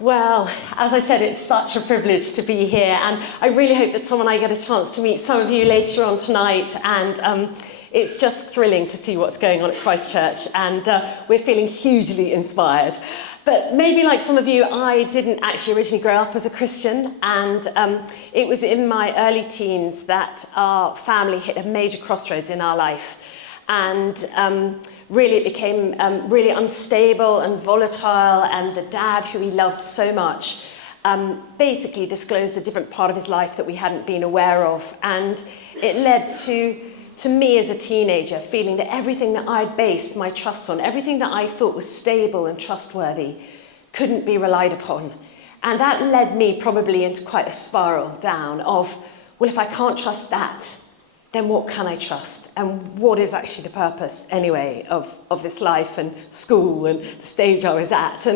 Well, as I said, it's such a privilege to be here, and I really hope that Tom and I get a chance to meet some of you later on tonight, and it's just thrilling to see what's going on at Christchurch, and we're feeling hugely inspired. But maybe like some of you, I didn't actually originally grow up as a Christian, and it was in my early teens that our family hit a major crossroads in our life. And really it became really unstable and volatile, and the dad, who he loved so much, basically disclosed a different part of his life that we hadn't been aware of. And it led to me as a teenager feeling that everything that I'd based my trust on, everything that I thought was stable and trustworthy, couldn't be relied upon. And that led me probably into quite a spiral down of, well, if I can't trust that, then what can I trust? And what is actually the purpose, anyway, of this life and school and the stage I was at?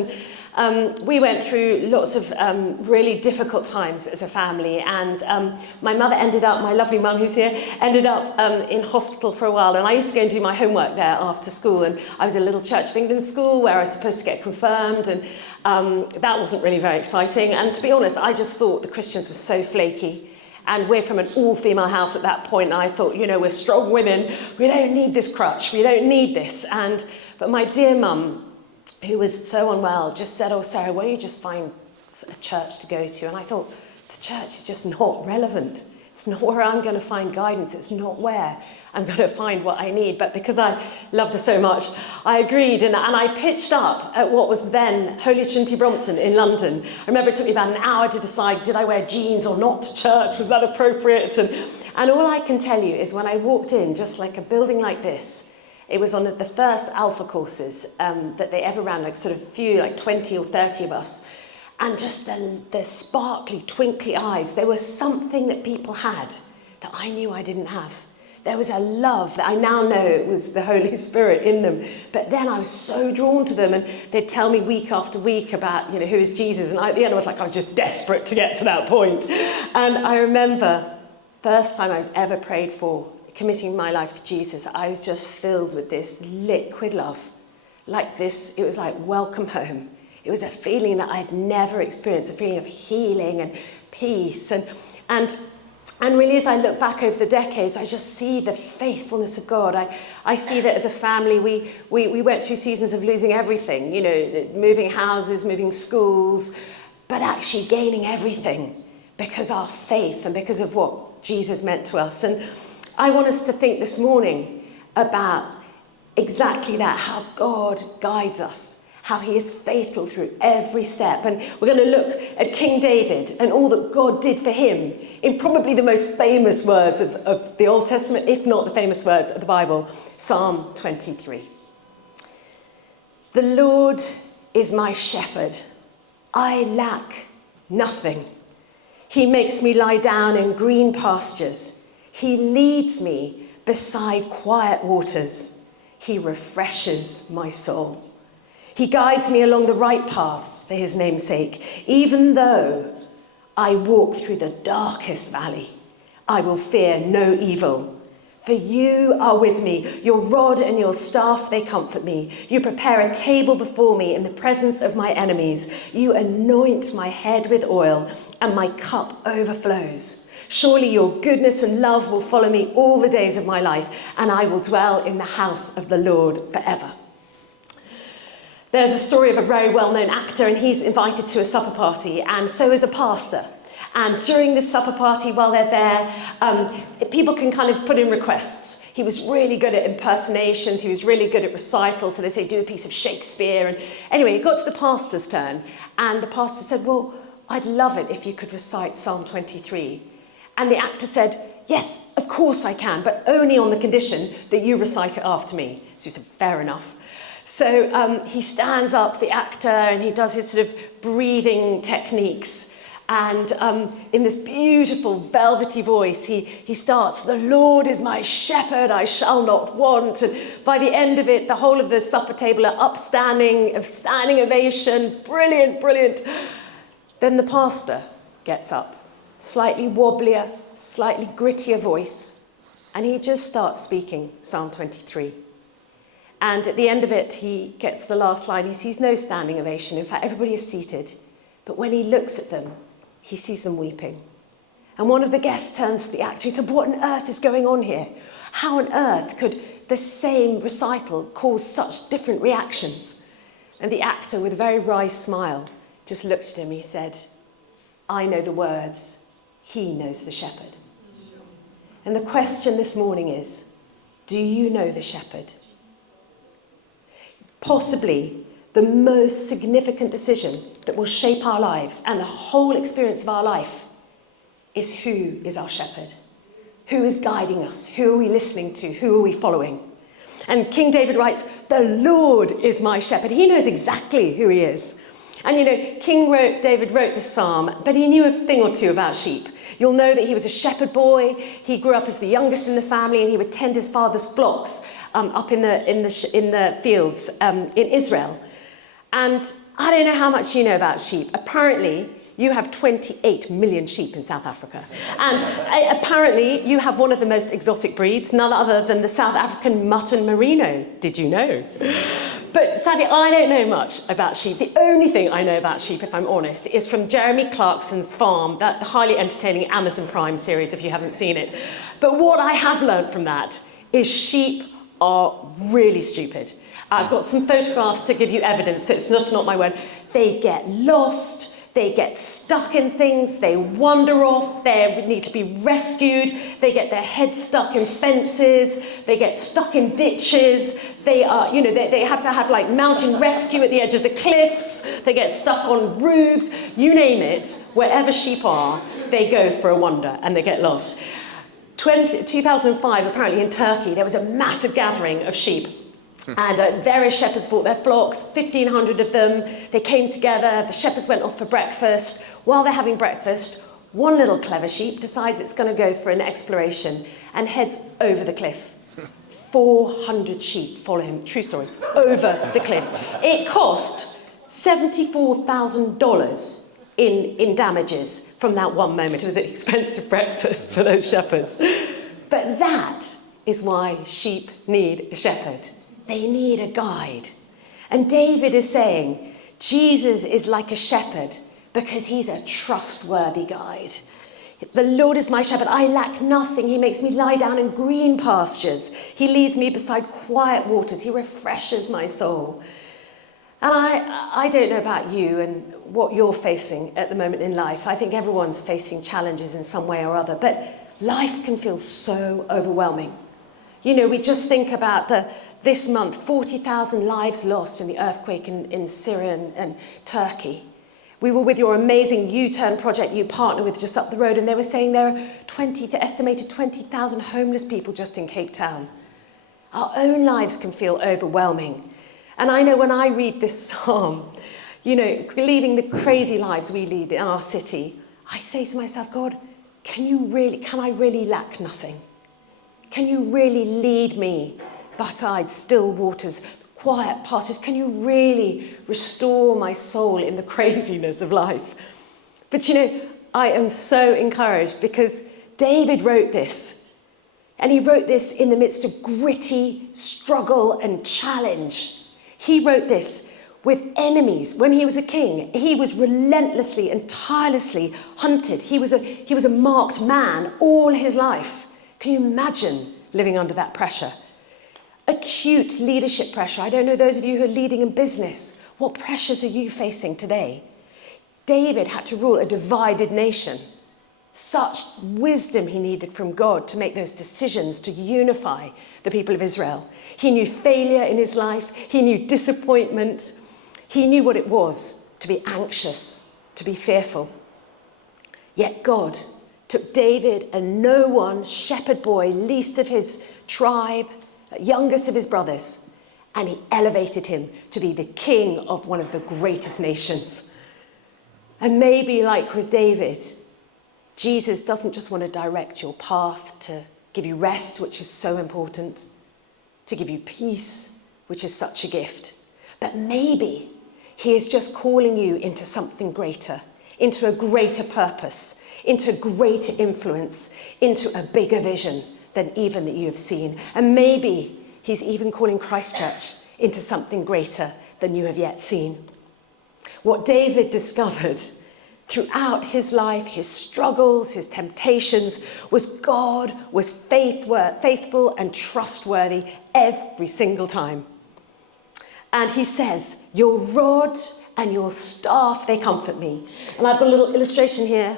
And we went through lots of really difficult times as a family. And my mother ended up, my lovely mum who's here, ended up in hospital for a while. And I used to go and do my homework there after school. And I was in a little Church of England school where I was supposed to get confirmed. And that wasn't really very exciting. And to be honest, I just thought the Christians were so flaky. And we're from an all-female house at that point, and I thought, you know, we're strong women, we don't need this crutch, we don't need this. But my dear mum, who was so unwell, just said, oh, Sarah, why don't you just find a church to go to? And I thought, the church is just not relevant. It's not where I'm going to find guidance. It's not where I'm going to find what I need. But because I loved her so much, I agreed. And I pitched up at what was then Holy Trinity Brompton in London. I remember it took me about an hour to decide, did I wear jeans or not to church? Was that appropriate? And all I can tell you is when I walked in, just like a building like this, it was one of the first Alpha courses that they ever ran, like sort of few, like 20 or 30 of us. And just the sparkly, twinkly eyes. There was something that people had that I knew I didn't have. There was a love that I now know it was the Holy Spirit in them. But then I was so drawn to them, and they'd tell me week after week about, you know, who is Jesus? And at the end I was like, I was just desperate to get to that point. And I remember first time I was ever prayed for, committing my life to Jesus, I was just filled with this liquid love. Like this, it was like welcome home. It was a feeling that I'd never experienced, a feeling of healing and peace. And really, as I look back over the decades, I just see the faithfulness of God. I see that as a family, we went through seasons of losing everything, you know, moving houses, moving schools, but actually gaining everything because our faith and because of what Jesus meant to us. And I want us to think this morning about exactly that, how God guides us, how he is faithful through every step. And we're going to look at King David and all that God did for him in probably the most famous words of the Old Testament, if not the famous words of the Bible, Psalm 23. The Lord is my shepherd. I lack nothing. He makes me lie down in green pastures. He leads me beside quiet waters. He refreshes my soul. He guides me along the right paths for his name's sake. Even though I walk through the darkest valley, I will fear no evil. For you are with me. Your rod and your staff, they comfort me. You prepare a table before me in the presence of my enemies. You anoint my head with oil, and my cup overflows. Surely your goodness and love will follow me all the days of my life, and I will dwell in the house of the Lord forever. There's a story of a very well-known actor, and he's invited to a supper party, and so is a pastor. And during this supper party, while they're there, people can kind of put in requests. He was really good at impersonations. He was really good at recitals. So they say, do a piece of Shakespeare. And anyway, it got to the pastor's turn, and the pastor said, well, I'd love it if you could recite Psalm 23. And the actor said, yes, of course I can, but only on the condition that you recite it after me. So he said, fair enough. So he stands up, the actor, and he does his sort of breathing techniques. And in this beautiful velvety voice, he starts, the Lord is my shepherd, I shall not want. And by the end of it, the whole of the supper table are upstanding, of standing ovation, brilliant, brilliant. Then the pastor gets up, slightly wobblier, slightly grittier voice, and he just starts speaking Psalm 23. And at the end of it, he gets the last line. He sees no standing ovation. In fact, everybody is seated. But when he looks at them, he sees them weeping. And one of the guests turns to the actor. He said, what on earth is going on here? How on earth could the same recital cause such different reactions? And the actor, with a very wry smile, just looked at him. He said, I know the words. He knows the shepherd. And the question this morning is, do you know the shepherd? Possibly the most significant decision that will shape our lives and the whole experience of our life is who is our shepherd? Who is guiding us? Who are we listening to? Who are we following? And King David writes, the Lord is my shepherd. He knows exactly who he is. And you know, David wrote this psalm, but he knew a thing or two about sheep. You'll know that he was a shepherd boy. He grew up as the youngest in the family, and he would tend his father's flocks up in the fields in Israel. And I don't know how much you know about sheep. Apparently, you have 28 million sheep in South Africa. And apparently, you have one of the most exotic breeds, none other than the South African mutton merino. Did you know? But sadly, I don't know much about sheep. The only thing I know about sheep, if I'm honest, is from Jeremy Clarkson's Farm, the highly entertaining Amazon Prime series, if you haven't seen it. But what I have learned from that is sheep are really stupid. I've got some photographs to give you evidence, so it's just not my word. They get lost. They get stuck in things, they wander off, they need to be rescued, they get their heads stuck in fences, they get stuck in ditches, they have to have like mountain rescue at the edge of the cliffs, they get stuck on roofs, you name it, wherever sheep are, they go for a wander and they get lost. 2005, apparently in Turkey, there was a massive gathering of sheep. And various shepherds brought their flocks, 1,500 of them. They came together, the shepherds went off for breakfast. While they're having breakfast, one little clever sheep decides it's going to go for an exploration and heads over the cliff. 400 sheep follow him, true story, over the cliff. It cost $74,000 in damages from that one moment. It was an expensive breakfast for those shepherds. But that is why sheep need a shepherd. They need a guide. And David is saying, Jesus is like a shepherd because he's a trustworthy guide. The Lord is my shepherd. I lack nothing. He makes me lie down in green pastures. He leads me beside quiet waters. He refreshes my soul. And I don't know about you and what you're facing at the moment in life. I think everyone's facing challenges in some way or other. But life can feel so overwhelming. You know, we just think about this month, 40,000 lives lost in the earthquake in Syria and Turkey. We were with your amazing U-Turn project you partner with just up the road, and they were saying there are estimated 20,000 homeless people just in Cape Town. Our own lives can feel overwhelming. And I know when I read this psalm, you know, leading the crazy lives we lead in our city, I say to myself, God, can I really lack nothing? Can you really lead me beside still waters, quiet pastures? Can you really restore my soul in the craziness of life? But you know, I am so encouraged because David wrote this, and he wrote this in the midst of gritty struggle and challenge. He wrote this with enemies. When he was a king, he was relentlessly and tirelessly hunted. He was a marked man all his life. Can you imagine living under that pressure? Acute leadership pressure. I don't know those of you who are leading in business. What pressures are you facing today? David had to rule a divided nation. Such wisdom he needed from God to make those decisions to unify the people of Israel. He knew failure in his life. He knew disappointment. He knew what it was to be anxious, to be fearful. Yet God took David, a no one shepherd boy, least of his tribe, youngest of his brothers, and he elevated him to be the king of one of the greatest nations. And maybe like with David, Jesus doesn't just want to direct your path to give you rest, which is so important, to give you peace, which is such a gift, but maybe he is just calling you into something greater, into a greater purpose, into greater influence, into a bigger vision than even that you have seen. And maybe he's even calling Christchurch into something greater than you have yet seen. What David discovered throughout his life, his struggles, his temptations, was God was faithful and trustworthy every single time. And he says, your rod and your staff, they comfort me. And I've got a little illustration here.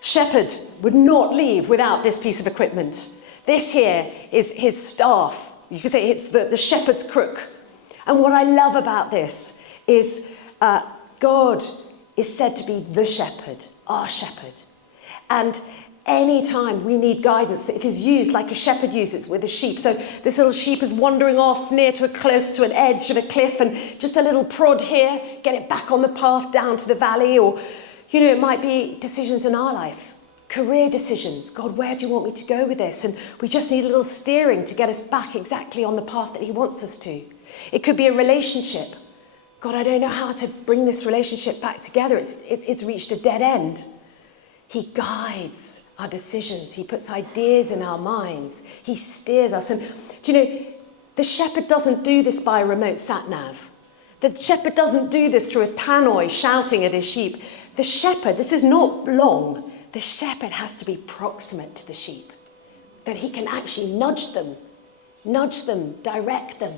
Shepherd would not leave without this piece of equipment. This here is his staff. You could say it's the shepherd's crook. And what I love about this is God is said to be the shepherd, our shepherd. And any time we need guidance, it is used like a shepherd uses with a sheep. So this little sheep is wandering off close to an edge of a cliff, and just a little prod here, get it back on the path down to the valley. Or, it might be decisions in our life, career decisions. God, where do you want me to go with this? And we just need a little steering to get us back exactly on the path that he wants us to. It could be a relationship. God, I don't know how to bring this relationship back together. It's reached a dead end. He guides our decisions. He puts ideas in our minds. He steers us. And the shepherd doesn't do this by a remote sat-nav. The shepherd doesn't do this through a tannoy shouting at his sheep. The shepherd, this is not long. The shepherd has to be proximate to the sheep, that he can actually nudge them, direct them.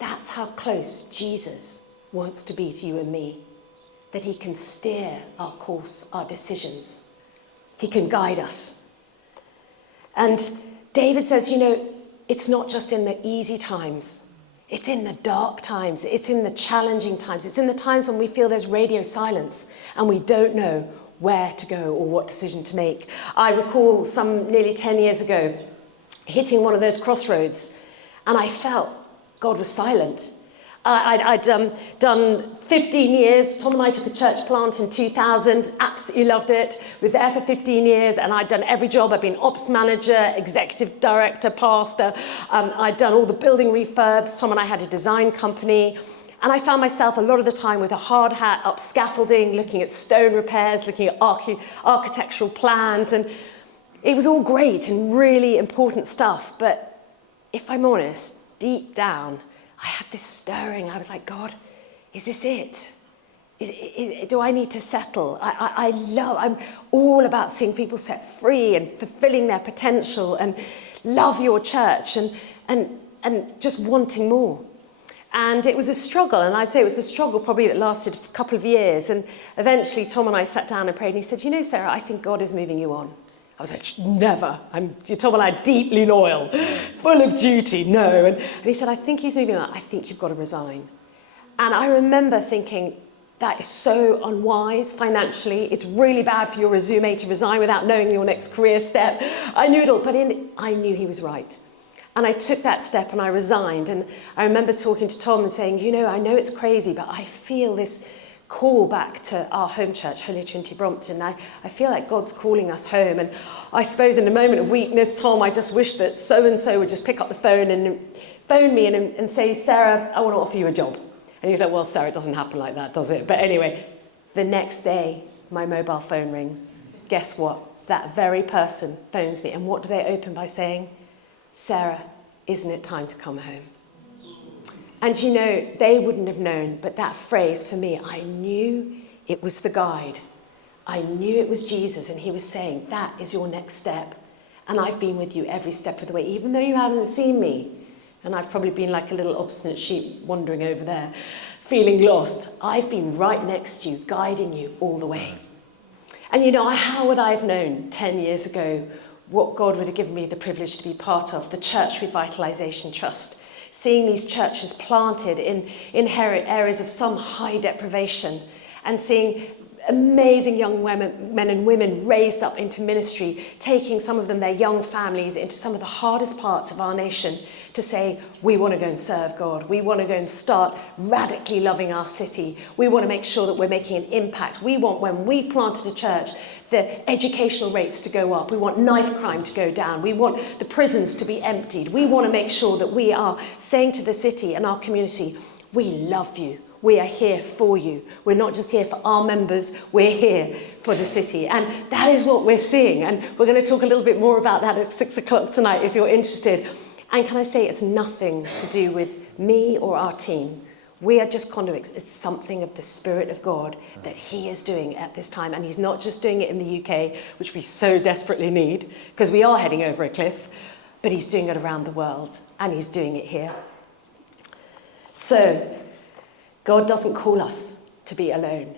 That's how close Jesus wants to be to you and me, that he can steer our course, our decisions. He can guide us. And David says, it's not just in the easy times. It's in the dark times. It's in the challenging times. It's in the times when we feel there's radio silence and we don't know where to go or what decision to make. I recall some nearly 10 years ago hitting one of those crossroads, and I felt God was silent. I'd done 15 years. Tom and I took a church plant in 2000, absolutely loved it. We were there for 15 years, and I'd done every job. I'd been ops manager, executive director, pastor. I'd done all the building refurbs. Tom and I had a design company. And I found myself a lot of the time with a hard hat up scaffolding, looking at stone repairs, looking at architectural plans. And it was all great and really important stuff. But if I'm honest, deep down, I had this stirring. I was like, God, is this it? Do I need to settle? I'm all about seeing people set free and fulfilling their potential, and love your church and just wanting more. And it was a struggle, and I'd say it was a struggle probably that lasted a couple of years. And eventually Tom and I sat down and prayed, and he said, Sarah, I think God is moving you on. I was like, never. Tom and I are deeply loyal, full of duty, no. And he said, I think he's moving on. I think you've got to resign. And I remember thinking, that is so unwise financially. It's really bad for your resume to resign without knowing your next career step. I knew it all, but I knew he was right. And I took that step and I resigned. And I remember talking to Tom and saying, I know it's crazy, but I feel this call back to our home church, Holy Trinity Brompton. I feel like God's calling us home. And I suppose in a moment of weakness, Tom, I just wish that so-and-so would just pick up the phone and phone me and say, Sarah, I want to offer you a job. And he's like, well, Sarah, it doesn't happen like that, does it? But anyway, the next day, my mobile phone rings. Guess what? That very person phones me. And what do they open by saying? Sarah, isn't it time to come home? And they wouldn't have known, but that phrase for me, I knew it was the guide. I knew it was Jesus, and he was saying, that is your next step. And I've been with you every step of the way, even though you haven't seen me. And I've probably been like a little obstinate sheep wandering over there, feeling lost. I've been right next to you, guiding you all the way. And how would I have known 10 years ago what God would have given me the privilege to be part of, the Church Revitalisation Trust, seeing these churches planted in areas of some high deprivation, and seeing amazing young men and women raised up into ministry, taking some of them, their young families, into some of the hardest parts of our nation to say, we want to go and serve God. We want to go and start radically loving our city. We want to make sure that we're making an impact. We want, when we've planted a church, the educational rates to go up. We want knife crime to go down. We want the prisons to be emptied. We want to make sure that we are saying to the city and our community, we love you. We are here for you. We're not just here for our members, we're here for the city. And that is what we're seeing. And we're going to talk a little bit more about that at 6 o'clock tonight if you're interested. And can I say, it's nothing to do with me or our team. We are just conduits. It's something of the Spirit of God that he is doing at this time. And he's not just doing it in the UK, which we so desperately need, because we are heading over a cliff, but he's doing it around the world, and he's doing it here. So, God doesn't call us to be alone.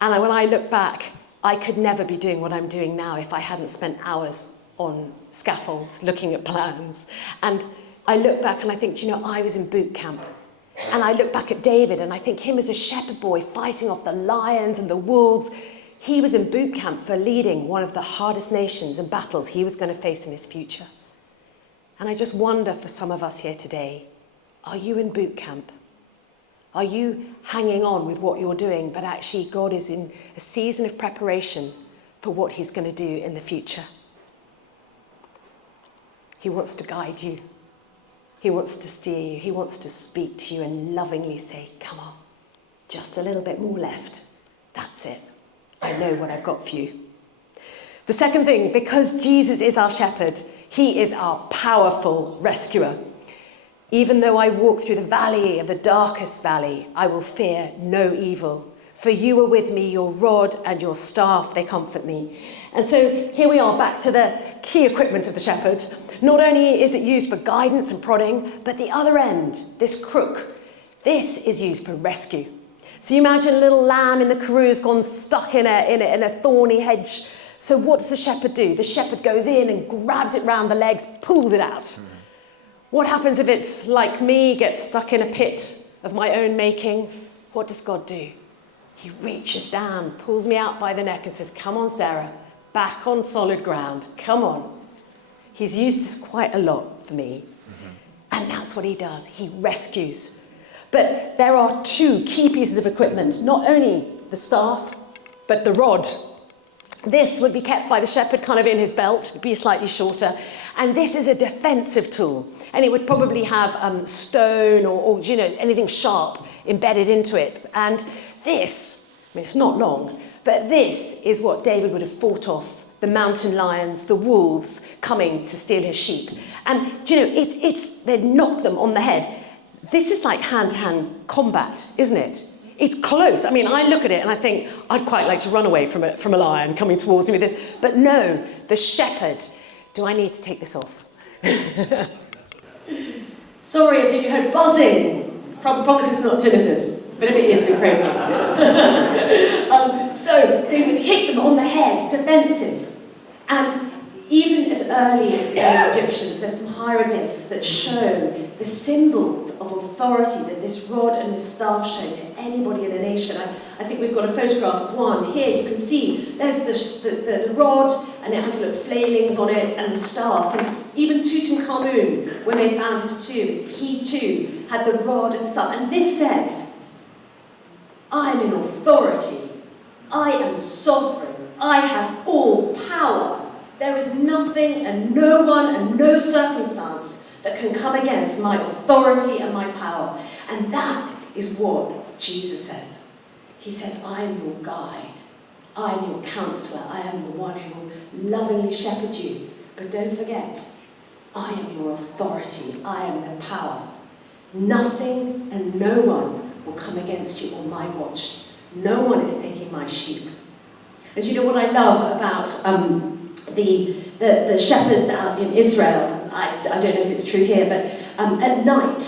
And when I look back, I could never be doing what I'm doing now if I hadn't spent hours on scaffolds looking at plans. And I look back and I think, do you know, I was in boot camp. And I look back at David and I think him as a shepherd boy fighting off the lions and the wolves. He was in boot camp for leading one of the hardest nations and battles he was going to face in his future. And I just wonder for some of us here today, are you in boot camp? Are you hanging on with what you're doing, but actually God is in a season of preparation for what he's going to do in the future? He wants to guide you. He wants to steer you. He wants to speak to you and lovingly say, come on, just a little bit more left. That's it. I know what I've got for you. The second thing, because Jesus is our shepherd, he is our powerful rescuer. Even though I walk through the valley of the darkest valley, I will fear no evil. For you are with me, your rod and your staff, they comfort me. And so here we are back to the key equipment of the shepherd. Not only is it used for guidance and prodding, but the other end, this crook, this is used for rescue. So you imagine a little lamb in the carews gone stuck in a thorny hedge. So what does the shepherd do? The shepherd goes in and grabs it round the legs, pulls it out. What happens if it's like me, gets stuck in a pit of my own making? What does God do? He reaches down, pulls me out by the neck and says, come on, Sarah, back on solid ground. Come on. He's used this quite a lot for me. And that's what he does. He rescues. But there are two key pieces of equipment, not only the staff, but the rod. This would be kept by the shepherd kind of in his belt, it'd be slightly shorter. And this is a defensive tool. And it would probably have stone or you know, anything sharp embedded into it. And this, I mean, it's not long, but this is what David would have fought off the mountain lions, the wolves coming to steal his sheep. And do you know, they'd knock them on the head. This is like hand-to-hand combat, isn't it? It's close. I mean, I look at it and I think, I'd quite like to run away from a lion coming towards me with this. But no, the shepherd. Do I need to take this off? Sorry if you heard buzzing. Promise it's not tinnitus, but if it is, we pray for it. So they would hit them on the head, defensive. And even as early as the early Egyptians, there's some hieroglyphs that show the symbols of authority that this rod and this staff show to anybody in a nation. I think we've got a photograph of one. Here you can see there's the rod, and it has little flailings on it, and the staff. And even Tutankhamun, when they found his tomb, he too had the rod and the staff. And this says, I'm in authority. I am sovereign. I have all power. There is nothing and no one and no circumstance that can come against my authority and my power. And that is what Jesus says. He says, I am your guide. I am your counselor. I am the one who will lovingly shepherd you. But don't forget, I am your authority. I am the power. Nothing and no one will come against you on my watch. No one is taking my sheep. And you know what I love about the shepherds out in Israel, I don't know if it's true here, but at night,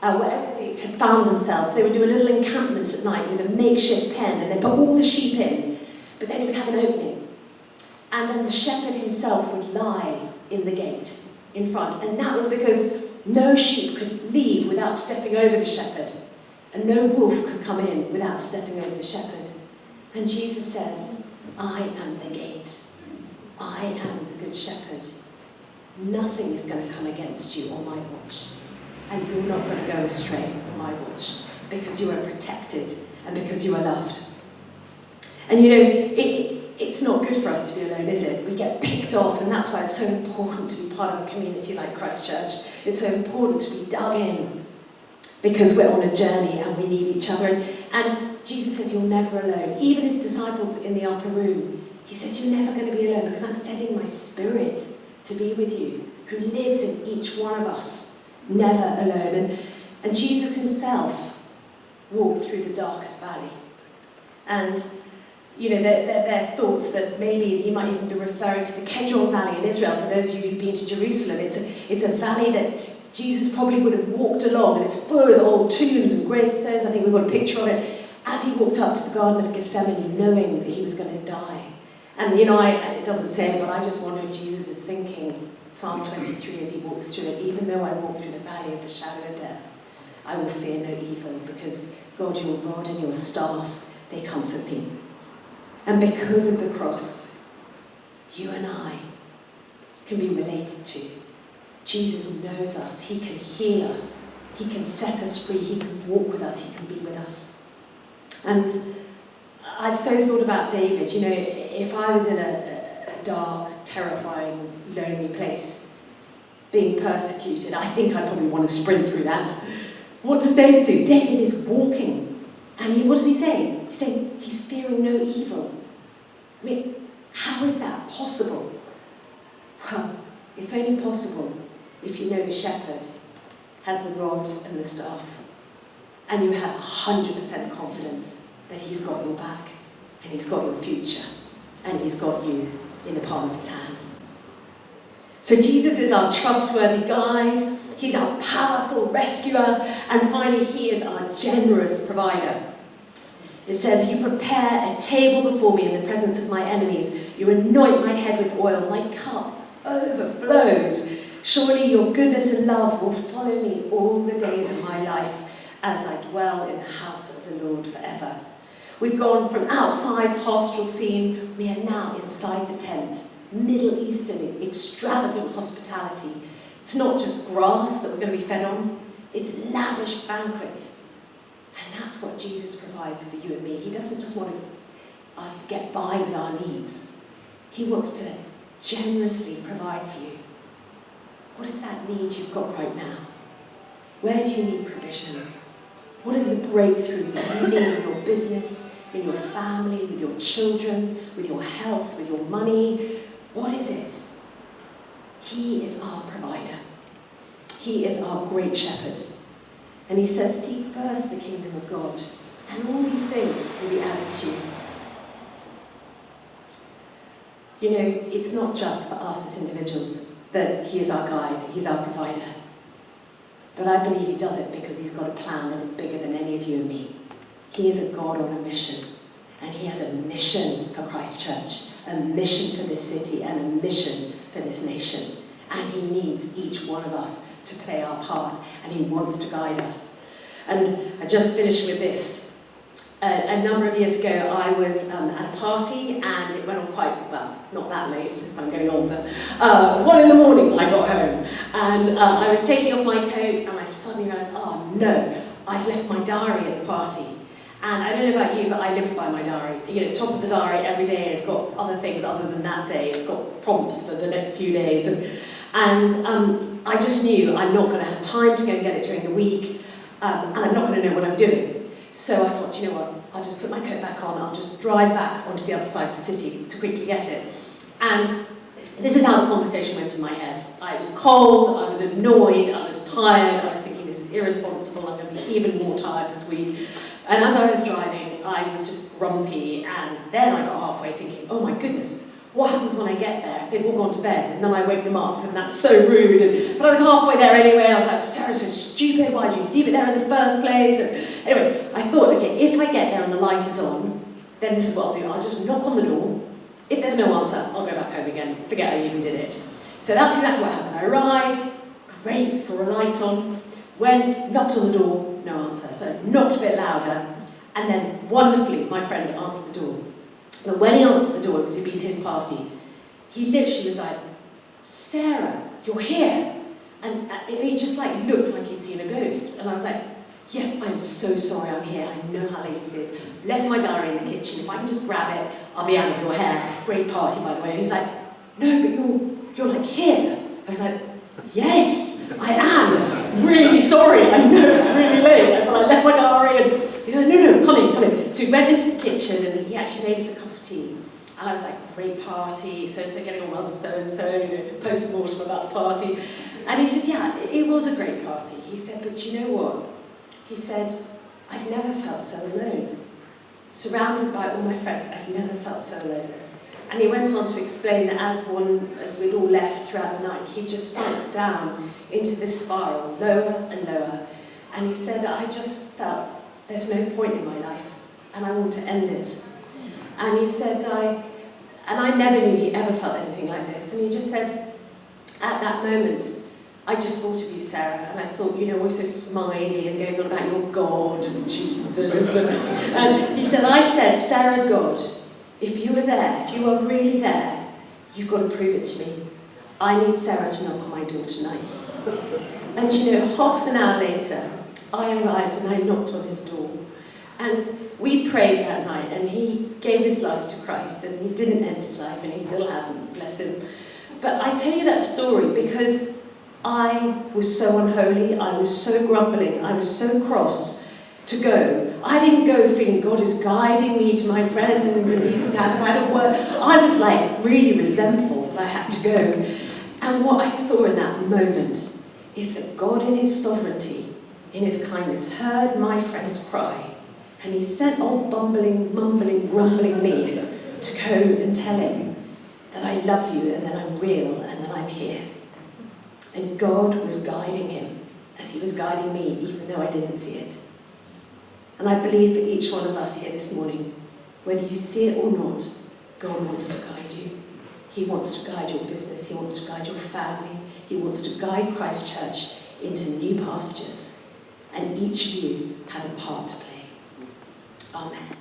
wherever they had found themselves, they would do a little encampment at night with a makeshift pen, and they'd put all the sheep in, but then it would have an opening. And then the shepherd himself would lie in the gate in front. And that was because no sheep could leave without stepping over the shepherd, and no wolf could come in without stepping over the shepherd. And Jesus says, I am the gate. I am the good shepherd. Nothing is going to come against you on my watch. And you're not going to go astray on my watch, because you are protected and because you are loved. And you know, it's not good for us to be alone, is it? We get picked off, and that's why it's so important to be part of a community like Christchurch. It's so important to be dug in, because we're on a journey and we need each other. And Jesus says you're never alone. Even his disciples in the upper room, he says you're never going to be alone, because I'm sending my Spirit to be with you, who lives in each one of us, never alone. And Jesus himself walk through the darkest valley. And, you know, there are thoughts that maybe he might even be referring to the Kedron Valley in Israel. For those of you who've been to Jerusalem, it's a valley that Jesus probably would have walked along, and it's full of old tombs and gravestones. I think we've got a picture of it, as he walked up to the Garden of Gethsemane, knowing that he was going to die. And, you know, it doesn't say it, but I just wonder if Jesus is thinking, Psalm 23, as he walks through it, even though I walk through the valley of the shadow of death, I will fear no evil, because God, your rod and your staff, they comfort me. And because of the cross, you and I can be related to. Jesus knows us. He can heal us. He can set us free. He can walk with us. He can be with us. And I've so thought about David. You know, if I was in a dark, terrifying, lonely place, being persecuted, I think I'd probably want to sprint through that. What does David do? David is walking. And what does he say? He's saying he's fearing no evil. I mean, how is that possible? Well, it's only possible if you know the shepherd has the rod and the staff, and you have 100% confidence that he's got your back, and he's got your future, and he's got you in the palm of his hand. So Jesus is our trustworthy guide, he's our powerful rescuer, and finally he is our generous provider. It says, you prepare a table before me in the presence of my enemies. You anoint my head with oil. My cup overflows. Surely your goodness and love will follow me all the days of my life as I dwell in the house of the Lord forever. We've gone from outside pastoral scene. We are now inside the tent. Middle Eastern extravagant hospitality. It's not just grass that we're going to be fed on. It's lavish banquet. And that's what Jesus provides for you and me. He doesn't just want us to get by with our needs. He wants to generously provide for you. What is that need you've got right now? Where do you need provision? What is the breakthrough that you need in your business, in your family, with your children, with your health, with your money? What is it? He is our provider. He is our great shepherd. And he says, seek first the kingdom of God, and all these things will be added to you. You know, it's not just for us as individuals that he is our guide, he's our provider. But I believe he does it because he's got a plan that is bigger than any of you and me. He is a God on a mission, and he has a mission for Christ Church, a mission for this city, and a mission for this nation. And he needs each one of us to play our part, and he wants to guide us. And I just finished with this. A number of years ago, I was at a party, and it went on quite, well, not that late, if I'm getting older. 1 in the morning, I got home, and I was taking off my coat, and I suddenly realised, oh no, I've left my diary at the party. And I don't know about you, but I live by my diary. You know, top of the diary every day has got other things other than that day. It's got prompts for the next few days. And I just knew I'm not going to have time to go and get it during the week, and I'm not going to know what I'm doing. So I thought, you know what, I'll just put my coat back on, I'll just drive back onto the other side of the city to quickly get it. And this is how the conversation went in my head. I was cold, I was annoyed, I was tired, I was thinking this is irresponsible, I'm going to be even more tired this week. And as I was driving, I was just grumpy, and then I got halfway thinking, oh my goodness, what happens when I get there? They've all gone to bed, and then I wake them up, and that's so rude. But I was halfway there anyway. I was like, Sarah, so stupid. Why did you leave it there in the first place? And anyway, I thought, okay, if I get there and the light is on, then this is what I'll do. I'll just knock on the door. If there's no answer, I'll go back home again. Forget I even did it. So that's exactly what happened. I arrived, great, saw a light on, went, knocked on the door, no answer. So knocked a bit louder, and then wonderfully, my friend answered the door. But when he answered the door, because it had been his party, he literally was like, Sarah, you're here. And he just like looked like he'd seen a ghost. And I was like, yes, I'm so sorry I'm here. I know how late it is. Left my diary in the kitchen. If I can just grab it, I'll be out of your hair. Great party, by the way. And he's like, no, but you're like here. I was like, yes, I am. Really sorry. I know it's really late. But I left my diary and he said, no, come in. So we went into the kitchen and he actually made us a cup of tea. And I was like, great party, so-and-so getting on well with so-and-so, you know, post-mortem about the party. And he said, yeah, it was a great party. He said, but you know what? He said, I've never felt so alone. Surrounded by all my friends, I've never felt so alone. And he went on to explain that as we'd all left throughout the night, he just sunk down into this spiral, lower and lower. And he said, I just felt there's no point in my life, and I want to end it. And he said, I never knew he ever felt anything like this. And he just said, at that moment, I just thought of you, Sarah, and I thought, always so smiley and going on about your God and Jesus. And he said, I said, Sarah's God. If you were there, if you were really there, you've got to prove it to me. I need Sarah to knock on my door tonight. And half an hour later, I arrived and I knocked on his door. And we prayed that night, and he gave his life to Christ, and he didn't end his life, and he still hasn't, bless him. But I tell you that story because I was so unholy, I was so grumbling, I was so cross to go. I didn't go feeling God is guiding me to my friend and he's kind of had a word. I was like really resentful that I had to go. And what I saw in that moment is that God in his sovereignty, in his kindness, heard my friend's cry. And he sent old bumbling, mumbling, grumbling me to go and tell him that I love you and that I'm real and that I'm here. And God was guiding him as he was guiding me, even though I didn't see it. And I believe for each one of us here this morning, whether you see it or not, God wants to guide you. He wants to guide your business. He wants to guide your family. He wants to guide Christ Church into new pastures. And each of you have a part to play. Amen.